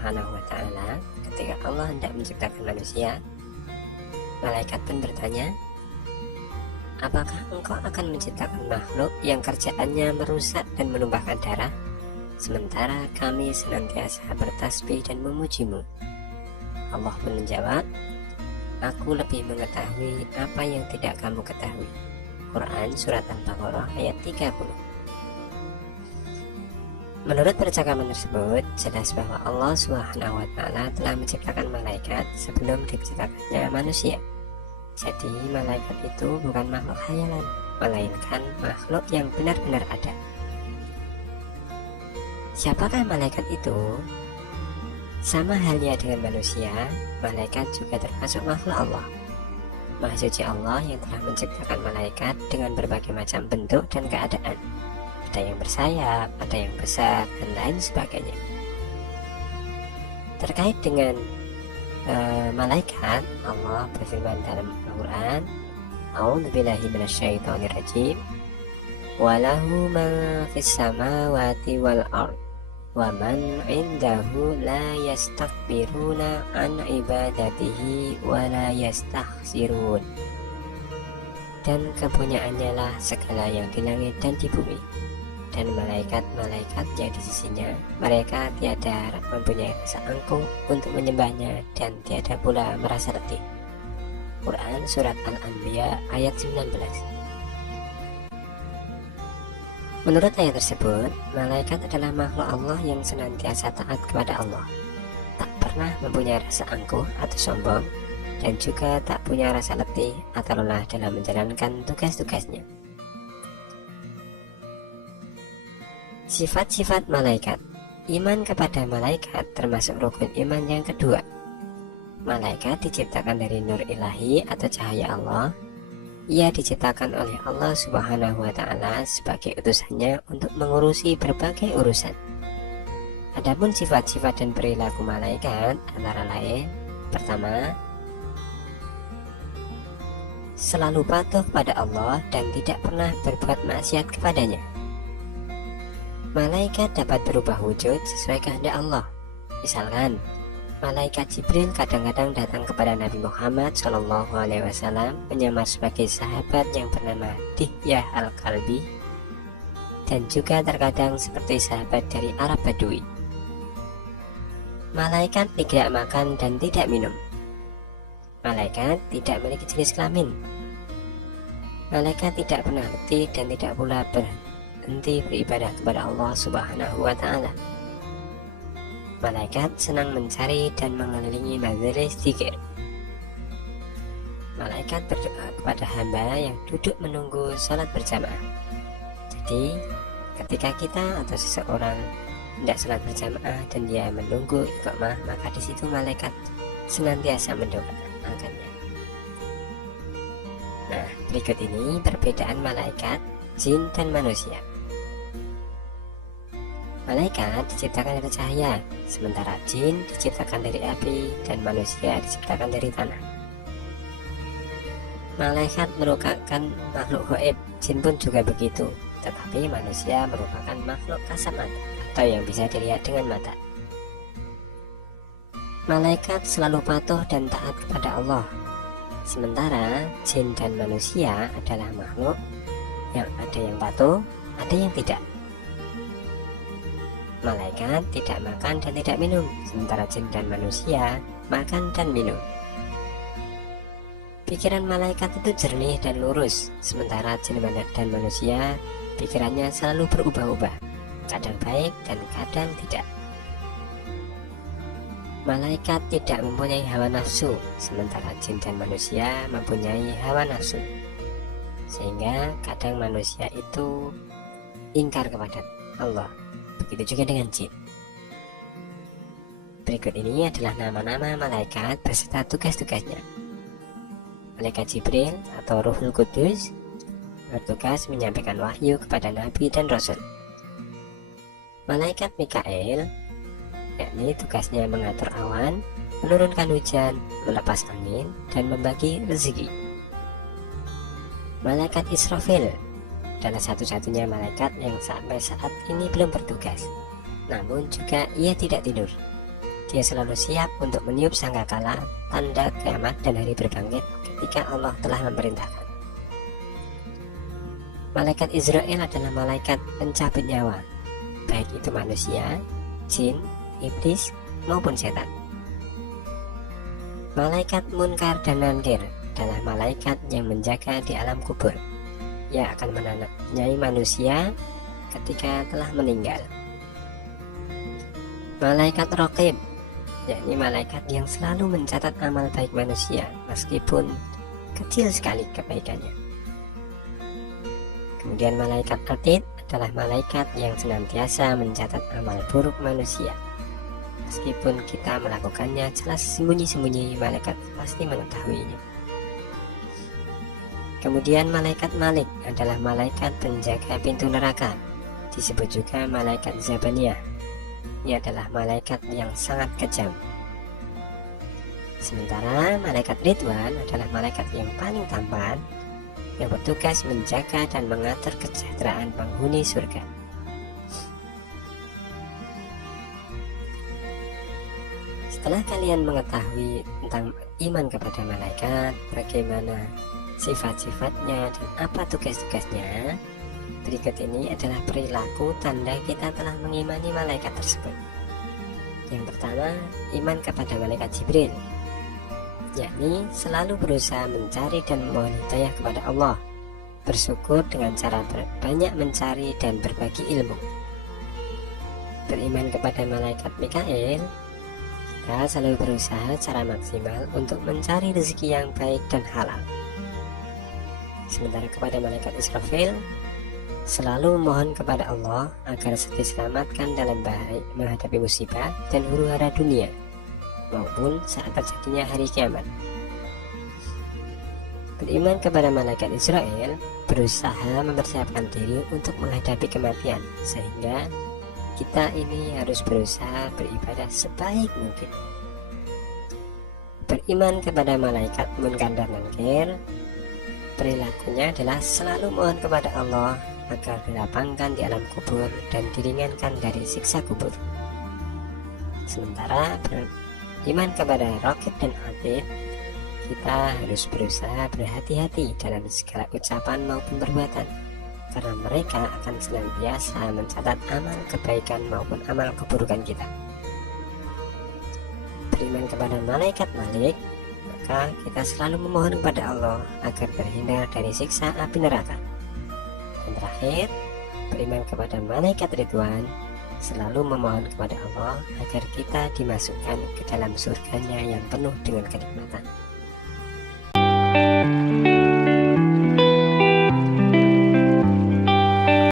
Subhanahu wa ta'ala ketika Allah hendak menciptakan manusia, malaikat pun bertanya, apakah engkau akan menciptakan makhluk yang kerjaannya merusak dan menumpahkan darah, sementara kami senantiasa bertasbih dan memujimu? Allah pun menjawab, aku lebih mengetahui apa yang tidak kamu ketahui. Quran Surat Al-Baqarah ayat 30. Menurut percakapan tersebut, jelas bahwa Allah Subhanahu wa ta'ala telah menciptakan malaikat sebelum diciptakannya manusia. Jadi malaikat itu bukan makhluk khayalan, melainkan makhluk yang benar-benar ada. Siapakah malaikat itu? Sama halnya dengan manusia, malaikat juga termasuk makhluk Allah. Maha suci Allah yang telah menciptakan malaikat dengan berbagai macam bentuk dan keadaan. Ada yang bersayap, ada yang besar, dan lain sebagainya. Terkait dengan malaikat, Allah berfirman dalam Al-Quran, A'udzubillahi minasyaitonirrajim, walahu ma fis samawati wal ard wa man indahu la yastakbiruna an ibadatihi wa la yastakhsirun. Dan kepunyaannya lah segala yang di langit dan di bumi, dan malaikat-malaikat yang di sisinya, mereka tiada mempunyai rasa angkuh untuk menyembahnya dan tiada pula merasa letih. Quran Surat Al-Anbiya ayat 19. Menurut ayat tersebut, malaikat adalah makhluk Allah yang senantiasa taat kepada Allah, tak pernah mempunyai rasa angkuh atau sombong, dan juga tak punya rasa letih atau lelah dalam menjalankan tugas-tugasnya. Sifat-sifat malaikat. Iman kepada malaikat termasuk rukun iman yang kedua. Malaikat diciptakan dari nur ilahi atau cahaya Allah. Ia diciptakan oleh Allah Subhanahu wa ta'ala sebagai utusannya untuk mengurusi berbagai urusan. Adapun sifat-sifat dan perilaku malaikat antara lain, pertama, selalu patuh pada Allah dan tidak pernah berbuat maksiat kepadanya. Malaikat dapat berubah wujud sesuai kehendak Allah. Misalkan, malaikat Jibril kadang-kadang datang kepada Nabi Muhammad SAW menyamar sebagai sahabat yang bernama Dihyah Al-Kalbi, dan juga terkadang seperti sahabat dari Arab Badui. Malaikat tidak makan dan tidak minum. Malaikat tidak memiliki jenis kelamin. Malaikat tidak pernah letih dan tidak pula berhenti beribadah kepada Allah Subhanahu wa ta'ala. Malaikat senang mencari dan mengelilingi majelis zikir. Malaikat berdoa kepada hamba yang duduk menunggu sholat berjamaah. Jadi, ketika kita atau seseorang hendak sholat berjamaah dan dia menunggu iqamah, maka di situ malaikat senantiasa mendoakannya. Nah, berikut ini perbedaan malaikat, jin, dan manusia. Malaikat diciptakan dari cahaya, sementara jin diciptakan dari api dan manusia diciptakan dari tanah. Malaikat merupakan makhluk gaib, jin pun juga begitu, tetapi manusia merupakan makhluk kasat mata atau yang bisa dilihat dengan mata. Malaikat selalu patuh dan taat kepada Allah, sementara jin dan manusia adalah makhluk yang ada yang patuh, ada yang tidak. Malaikat tidak makan dan tidak minum, sementara jin dan manusia makan dan minum. Pikiran malaikat itu jernih dan lurus, sementara jin dan manusia pikirannya selalu berubah-ubah, kadang baik dan kadang tidak. Malaikat tidak mempunyai hawa nafsu, sementara jin dan manusia mempunyai hawa nafsu, sehingga kadang manusia itu ingkar kepada Allah. Begitu juga dengan jin. Berikut ini adalah nama-nama malaikat beserta tugas-tugasnya. Malaikat Jibril atau Ruhul Kudus bertugas menyampaikan wahyu kepada Nabi dan Rasul. Malaikat Mikail, yakni tugasnya mengatur awan, menurunkan hujan, melepas angin, dan membagi rezeki. Malaikat Israfil adalah satu-satunya malaikat yang sampai saat ini belum bertugas, namun juga ia tidak tidur. Dia selalu siap untuk meniup sangkakala, tanda kiamat dan hari berbangkit ketika Allah telah memerintahkan. Malaikat Israel adalah malaikat pencabut nyawa, baik itu manusia, jin, iblis, maupun setan. Malaikat Munkar dan Nakir adalah malaikat yang menjaga di alam kubur, yang akan menanyai manusia ketika telah meninggal. Malaikat Raqib, yakni malaikat yang selalu mencatat amal baik manusia meskipun kecil sekali kebaikannya. Kemudian malaikat Atid adalah malaikat yang senantiasa mencatat amal buruk manusia. Meskipun kita melakukannya jelas sembunyi-sembunyi, malaikat pasti mengetahuinya. Kemudian malaikat Malik adalah malaikat penjaga pintu neraka, disebut juga malaikat Zabaniyah. Ia adalah malaikat yang sangat kejam. Sementara malaikat Ridwan adalah malaikat yang paling tampan, yang bertugas menjaga dan mengatur kesejahteraan penghuni surga. Setelah kalian mengetahui tentang iman kepada malaikat, bagaimana sifat-sifatnya dan apa tugas-tugasnya, berikut ini adalah perilaku tanda kita telah mengimani malaikat tersebut. Yang pertama, iman kepada malaikat Jibril, yakni selalu berusaha mencari dan memohon hidayah kepada Allah, bersyukur dengan cara banyak mencari dan berbagi ilmu. Beriman kepada malaikat Mikail, kita selalu berusaha secara maksimal untuk mencari rezeki yang baik dan halal. Sementara kepada malaikat Israfil, selalu memohon kepada Allah agar diselamatkan dalam bahaya menghadapi musibah dan huru-hara dunia maupun saat terjadinya hari kiamat. Beriman kepada malaikat Israel, berusaha mempersiapkan diri untuk menghadapi kematian, sehingga kita ini harus berusaha beribadah sebaik mungkin. Beriman kepada malaikat Munkar dan Nakir, perilakunya adalah selalu mohon kepada Allah agar dilapangkan di alam kubur dan diringankan dari siksa kubur. Sementara beriman kepada Raqib dan Atid, kita harus berusaha berhati-hati dalam segala ucapan maupun perbuatan, karena mereka akan senantiasa mencatat amal kebaikan maupun amal keburukan kita. Beriman kepada malaikat Malik, maka kita selalu memohon kepada Allah agar terhindar dari siksa api neraka. Dan terakhir, beriman kepada malaikat Ridwan, selalu memohon kepada Allah agar kita dimasukkan ke dalam surganya yang penuh dengan kenikmatan.